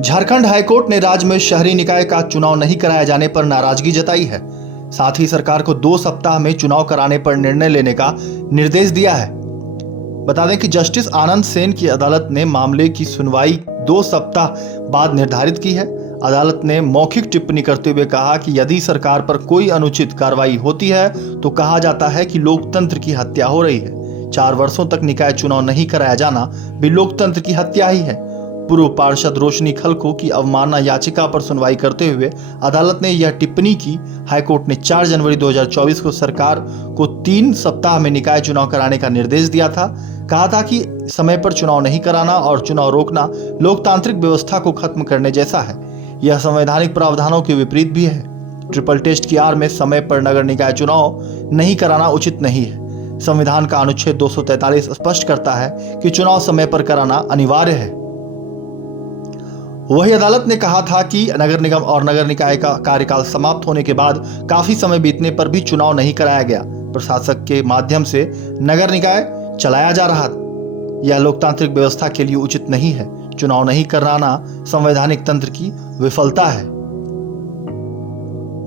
Jharkhand high court ने राज्य में शहरी निकाय का चुनाव नहीं कराए जाने पर नाराजगी जताई है। साथ ही सरकार को 2 सप्ताह में चुनाव कराने पर निर्णय लेने का निर्देश दिया है। बता दें कि जस्टिस आनंद सेन की अदालत ने मामले की सुनवाई 2 सप्ताह बाद निर्धारित की है। अदालत ने मौखिक टिप्पणी करते हुए कहा कि यदि सरकार पर कोई अनुचित कार्रवाई होती है तो कहा जाता है कि लोकतंत्र की हत्या हो रही है। 4 वर्षों तक निकाय चुनाव नहीं कराया जाना भी लोकतंत्र की हत्या ही है। पूर्व पार्षद रोशनी खलखो की अवमानना याचिका पर सुनवाई करते हुए अदालत ने यह टिप्पणी की। हाईकोर्ट ने 4 जनवरी 2024 को सरकार को 3 सप्ताह में निकाय चुनाव कराने का निर्देश दिया था। कहा था कि समय पर चुनाव नहीं कराना और चुनाव रोकना लोकतांत्रिक व्यवस्था को खत्म करने जैसा है। यह संवैधानिक प्रावधानों के विपरीत भी है। ट्रिपल टेस्ट की आड़ में समय पर नगर निकाय चुनाव नहीं कराना उचित नहीं है। संविधान का अनुच्छेद 243 स्पष्ट करता है कि चुनाव समय पर कराना अनिवार्य है। वही अदालत ने कहा था कि नगर निगम और नगर निकाय का कार्यकाल समाप्त होने के बाद काफी समय बीतने पर भी चुनाव नहीं कराया गया। प्रशासक के माध्यम से नगर निकाय चलाया जा रहा। यह लोकतांत्रिक व्यवस्था के लिए उचित नहीं है। चुनाव नहीं कराना संवैधानिक तंत्र की विफलता है।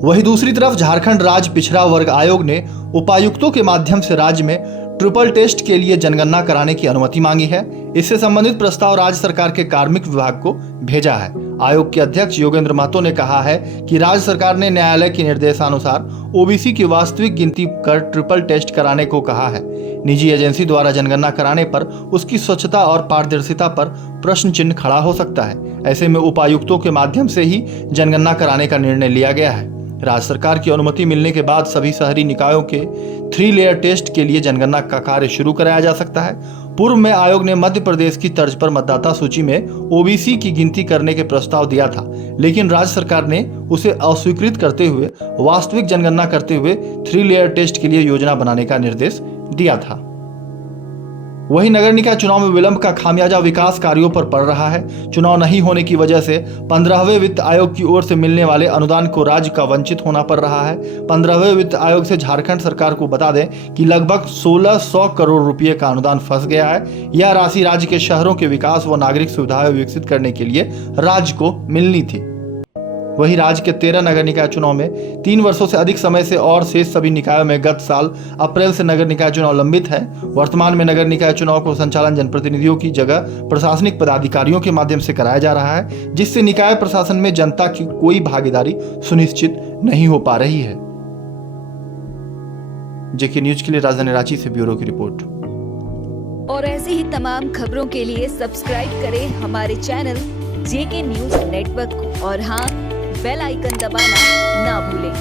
वहीं दूसरी तरफ झारखंड राज्य पिछड़ा वर्ग आयोग ने उपायुक्तों के माध्यम से राज्य में ट्रिपल टेस्ट के लिए जनगणना कराने की अनुमति मांगी है। इससे संबंधित प्रस्ताव राज्य सरकार के कार्मिक विभाग को भेजा है। आयोग के अध्यक्ष योगेंद्र महतो ने कहा है कि राज्य सरकार ने न्यायालय के निर्देशानुसार ओबीसी की वास्तविक गिनती कर ट्रिपल टेस्ट कराने को कहा है। निजी एजेंसी द्वारा जनगणना कराने पर उसकी स्वच्छता और पारदर्शिता पर प्रश्न चिन्ह खड़ा हो सकता है। ऐसे में उपायुक्तों के माध्यम से ही जनगणना कराने का निर्णय लिया गया है। राज्य सरकार की अनुमति मिलने के बाद सभी शहरी निकायों के 3 लेयर टेस्ट के लिए जनगणना का कार्य शुरू कराया जा सकता है। पूर्व में आयोग ने मध्य प्रदेश की तर्ज पर मतदाता सूची में ओबीसी की गिनती करने के प्रस्ताव दिया था, लेकिन राज्य सरकार ने उसे अस्वीकृत करते हुए वास्तविक जनगणना करते हुए 3 लेयर टेस्ट के लिए योजना बनाने का निर्देश दिया था। वहीं नगर निकाय चुनाव में विलंब का खामियाजा विकास कार्यों पर पड़ रहा है। चुनाव नहीं होने की वजह से 15वें वित्त आयोग की ओर से मिलने वाले अनुदान को राज्य का वंचित होना पड़ रहा है। 15वें वित्त आयोग से झारखंड सरकार को बता दें कि लगभग 1600 करोड़ रुपए का अनुदान फंस गया है। यह राशि राज्य के शहरों के विकास व नागरिक सुविधाएं विकसित करने के लिए राज्य को मिलनी थी। वहीं राज्य के 13 नगर निकाय चुनाव में 3 वर्षों से अधिक समय से और शेष सभी निकायों में गत साल अप्रैल से नगर निकाय चुनाव लंबित है। वर्तमान में नगर निकाय चुनाव को संचालन जनप्रतिनिधियों की जगह प्रशासनिक पदाधिकारियों के माध्यम से कराया जा रहा है, जिससे निकाय प्रशासन में जनता की कोई भागीदारी सुनिश्चित नहीं हो पा रही है। जेके न्यूज के लिए राजधानी रांची से ब्यूरो की रिपोर्ट। और ऐसी ही तमाम खबरों के लिए सब्सक्राइब करें हमारे चैनल जेके न्यूज नेटवर्क को और हाँ, बेल आइकन दबाना ना भूलें।